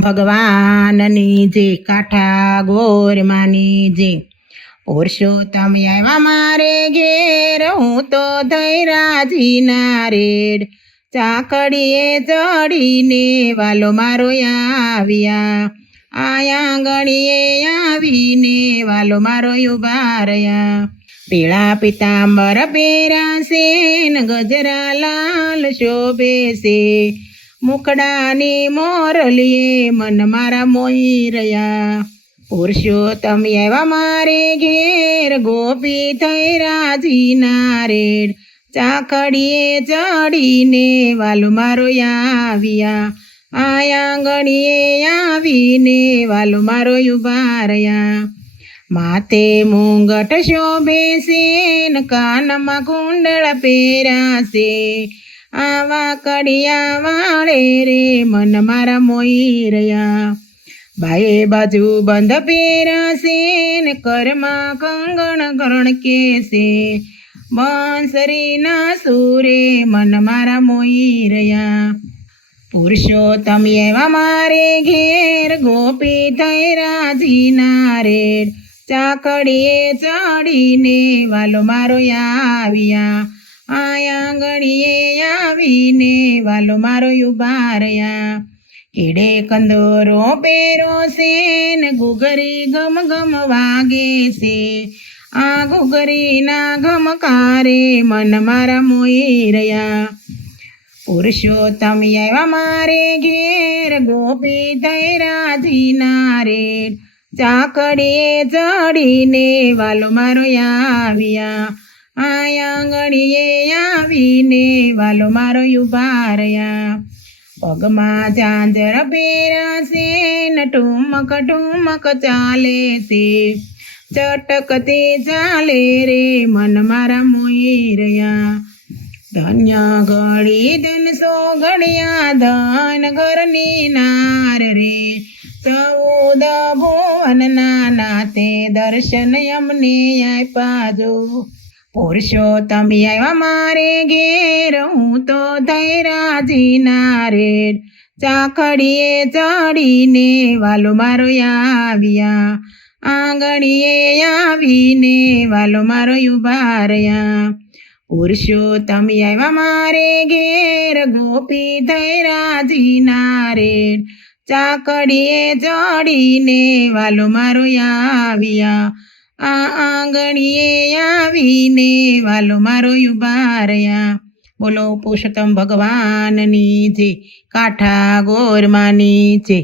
ભગવાનની જે કાંઠા ગોરમાની જે પુરુષોત્તમ આવ્યા મારે ઘેર હું તો થઈ રાજીના રેડ ચાકડીએ ચડીને વાલો મારો આવ્યા આયા ગણીએ આવીને વાલો મારો ઉભા રહ્યા પીળા પિતાંબર પહેરાશે ને ગજરા લાલ શોભે છે મુખડાની મોરલીએ મન મારા મોહી રહ્યા પુરુષોત્તમ આવ્યા મારે ઘેર ગોપી થઈ રાજીના રેડ ચાકડીએ ચડીને વાલો મારો આવ્યા આયા ગણીએ આવીને વાલો મારો ઉભા રહ્યા માથે મુંગટ શોભે છે ને કાનમાં કુંડળ પહેરાશે આવા કડિયા વાળે રે મન મારા મોહી રહ્યા બાએ બાજુ બંધ પહેરાશે ને કરમાં કંગણ ગણ કેસે બંસરીના સુરે મન મારા મોહી રહ્યા પુરુષોત્તમ એવા મારે ઘેર ગોપી થઈ રાજીના રેડ ચાકડીએ ચડીને વાલો મારો આવ્યા આયા ગણીએ આવીને વાલો મારો ઉભા રહ્યા કેડે કંદોરો પહેરો છે ને ઘૂઘરી ગમ ગમ વાગે છે આ ઘૂઘરીના ગમકારે મન મારા મોહી રહ્યા પુરુષોત્તમ આવ્યા મારે ઘેર ગોપી થઈ રાજીના રેડ ચાકડીએ ચડીને વાલો મારો આવ્યા આયા ગણીએ આવીને વાલો મારો ઉભા રહ્યા પગમાં ઝાંઝર પહેરાશે ને ઠુમક ઠુમક ચાલે છે ચટકતી ચાલે રે મન મારા મોહી રહ્યા ધન્ય ઘડી ધનસો ઘડિયા ધન ઘરની નાર રે 14 ભુવનના નાથે દર્શન અમને આપ્યા જો પુરુષોત્તમ આવ્યા મારે ઘેર હું તો થઈ રાજીના રેડ ચાકડીએ ચડીને વાલો મારો આવ્યા આંગણીએ આવીને વાલો મારો ઉભા રહ્યા પુરુષોત્તમ આવ્યા મારે ઘેર ગોપી થઈ રાજીના રેડ ચાકડીએ ચડીને વાલો મારો આવ્યા આ આંગણીએ આવીને વાલો મારો ઉભા રહ્યા બોલો પુરુષોત્તમ ભગવાનની જય કાંઠા ગોરમાની જય